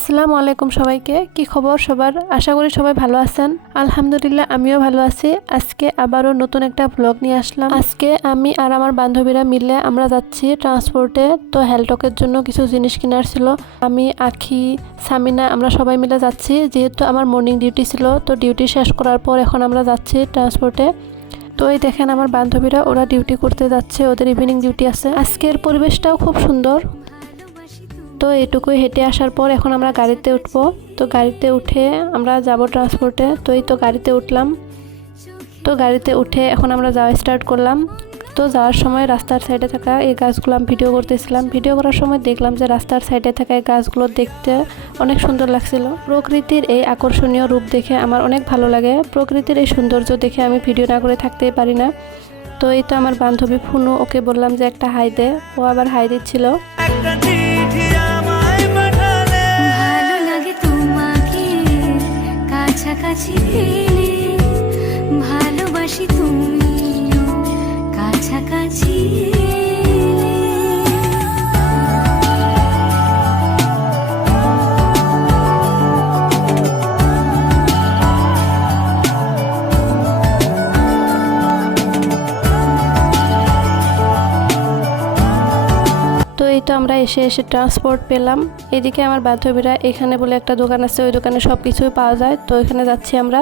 আসসালামু আলাইকুম সবাইকে। কি খবর সবার? আশা করি সবাই ভালো আছেন। আলহামদুলিল্লাহ আমিও ভালো আছি। আজকে আবারও নতুন একটা ব্লগ নিয়ে আসলাম। আজকে আমি আর আমার বান্ধবীরা মিলে আমরা যাচ্ছি ট্রান্সপোর্টে। তো হেলটকের জন্য কিছু জিনিস কেনার ছিল। আমি, আখি, সামিনা আমরা সবাই মিলে যাচ্ছি। যেহেতু আমার মর্নিং ডিউটি ছিল, তো ডিউটি শেষ করার পর এখন আমরা যাচ্ছি ট্রান্সপোর্টে। তো এই দেখেন আমার বান্ধবীরা ওরা ডিউটি করতে যাচ্ছে, ওদের ইভিনিং ডিউটি আছে। আজকের পরিবেশটাও খুব সুন্দর। তো এটুকুই হেঁটে আসার পর এখন আমরা গাড়িতে উঠবো। তো গাড়িতে উঠে আমরা যাব ট্রান্সপোর্টে। তো এই তো গাড়িতে উঠলাম। তো গাড়িতে উঠে এখন আমরা যাওয়া স্টার্ট করলাম। তো যাওয়ার সময় রাস্তার সাইডে থাকা এই গাছগুলো আমি ভিডিও করতেছিলাম। ভিডিও করার সময় দেখলাম যে রাস্তার সাইডে থাকা এই গাছগুলো দেখতে অনেক সুন্দর লাগছিল। প্রকৃতির এই আকর্ষণীয় রূপ দেখে আমার অনেক ভালো লাগে। প্রকৃতির এই সৌন্দর্য দেখে আমি ভিডিও না করে থাকতেই পারি না। তো এই তো আমার বান্ধবী ফুনু, ওকে বললাম যে একটা হাই দে, ও আবার হাই দিচ্ছিল। কাছাকাছি পেলে ভালোবাসি তুমিও কাছাকাছি তো এই তো আমরা এসে ট্রান্সপোর্ট পেলাম। এদিকে আমার বান্ধবীরা এখানে বলে একটা দোকান আছে, ওই দোকানে সব কিছুই পাওয়া যায়। তো এখানে যাচ্ছি আমরা।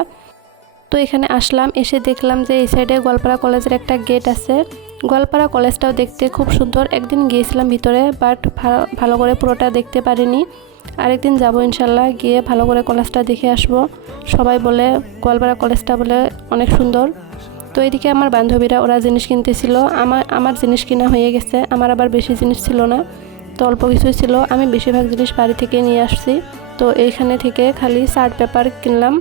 তো এখানে আসলাম, এসে দেখলাম যে এই সাইডে গোয়ালপাড়া কলেজের একটা গেট আছে। গোয়ালপাড়া কলেজটাও দেখতে খুব সুন্দর। একদিন গিয়েছিলাম ভিতরে, বাট ভালো করে পুরোটা দেখতে পারিনি। আরেকদিন যাব ইনশাল্লাহ, গিয়ে ভালো করে কলেজটা দেখে আসব। সবাই বলে গোয়ালপাড়া কলেজটা বলে অনেক সুন্দর। তো এইদিকে আমার বান্ধবীরা ওরা জিনিস কিনতেছিল। আমার জিনিস কিনা হয়ে গেছে। আমার আবার বেশি জিনিস ছিল না, তো অল্প কিছুই ছিল। আমি বেশিরভাগ জিনিস বাড়ি থেকে নিয়ে আসছি। তো এইখানে থেকে খালি চার্ট পেপার কিনলাম।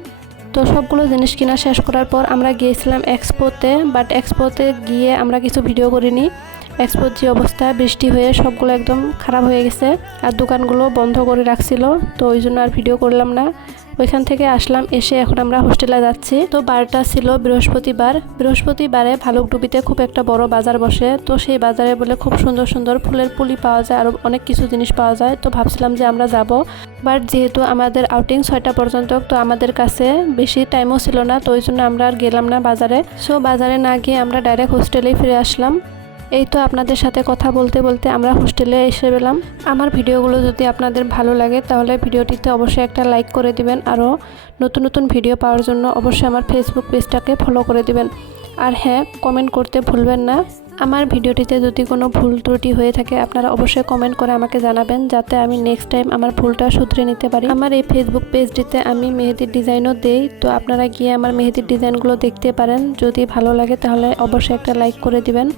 তো সবগুলো জিনিস কিনা শেষ করার পর আমরা গিয়েছিলাম এক্সপোতে। বাট এক্সপোতে গিয়ে আমরা কিছু ভিডিও করিনি। এক্সপোর যে অবস্থা, বৃষ্টি হয়ে সবগুলো একদম খারাপ হয়ে গেছে, আর দোকানগুলো বন্ধ করে রাখছিল। তো ওই জন্য আর ভিডিও করলাম না। ওইখান থেকে আসলাম, এসে এখন আমরা হোস্টেলে যাচ্ছি। তো বারটা ছিল বৃহস্পতিবার। বৃহস্পতিবারে ভালুকডুবিতে খুব একটা বড় বাজার বসে। তো সেই বাজারে বলে খুব সুন্দর সুন্দর ফুলের পুলি পাওয়া যায়, আরও অনেক কিছু জিনিস পাওয়া যায়। তো ভাবছিলাম যে আমরা যাব, বাট যেহেতু আমাদের আউটিং 6টা পর্যন্ত, তো আমাদের কাছে বেশি টাইমও ছিল না। তো ওই জন্য আমরা আর গেলাম না বাজারে। সো বাজারে না গিয়ে আমরা ডাইরেক্ট হোস্টেলেই ফিরে আসলাম। এই তো আপনাদের সাথে কথা বলতে বলতে আমরা হোস্টেলে এসে পেলাম। আমার ভিডিওগুলো যদি আপনাদের ভালো লাগে তাহলে ভিডিওটিতে অবশ্যই একটা লাইক করে দিবেন। আরও নতুন নতুন ভিডিও পাওয়ার জন্য অবশ্যই আমার ফেসবুক পেজটাকে ফলো করে দিবেন। আর হ্যাঁ, কমেন্ট করতে ভুলবেন না। আমার ভিডিওটিতে যদি কোনো ভুল ত্রুটি হয়ে থাকে আপনারা অবশ্যই কমেন্ট করে আমাকে জানাবেন, যাতে আমি নেক্সট টাইম আমার ভুলটা শুধরে নিতে পারি। আমার এই ফেসবুক পেজটিতে আমি মেহেদির ডিজাইনও দেই, তো আপনারা গিয়ে আমার মেহেদির ডিজাইনগুলো দেখতে পারেন। যদি ভালো লাগে তাহলে অবশ্যই একটা লাইক করে দিবেন।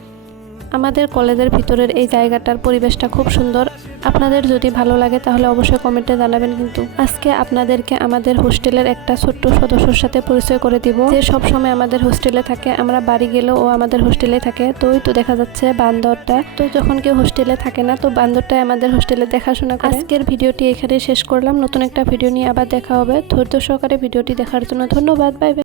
আমাদের কলেজের ভিতরের এই জায়গাটার পরিবেশটা খুব সুন্দর। আপনাদের যদি ভালো লাগে তাহলে অবশ্যই কমেন্টে জানাবেন। কিন্তু আজকে আপনাদেরকে আমাদের হোস্টেলের একটা ছোট্ট সদস্যর সাথে পরিচয় করে দিব, যে সব সময় আমাদের হোস্টেলে থাকে। আমরা বাড়ি গেলেও ও আমাদের হোস্টেলে থাকে। তো ওই তো দেখা যাচ্ছে বান্দরটা। তো যখন কেউ হোস্টেলে থাকে না, তো বান্দরটাই আমাদের হোস্টেলে দেখাশোনা করে। আজকের ভিডিওটি এখানে শেষ করলাম। নতুন একটা ভিডিও নিয়ে আবার দেখা হবে। ধৈর্য সহকারে ভিডিওটি দেখার জন্য ধন্যবাদ। Bye bye.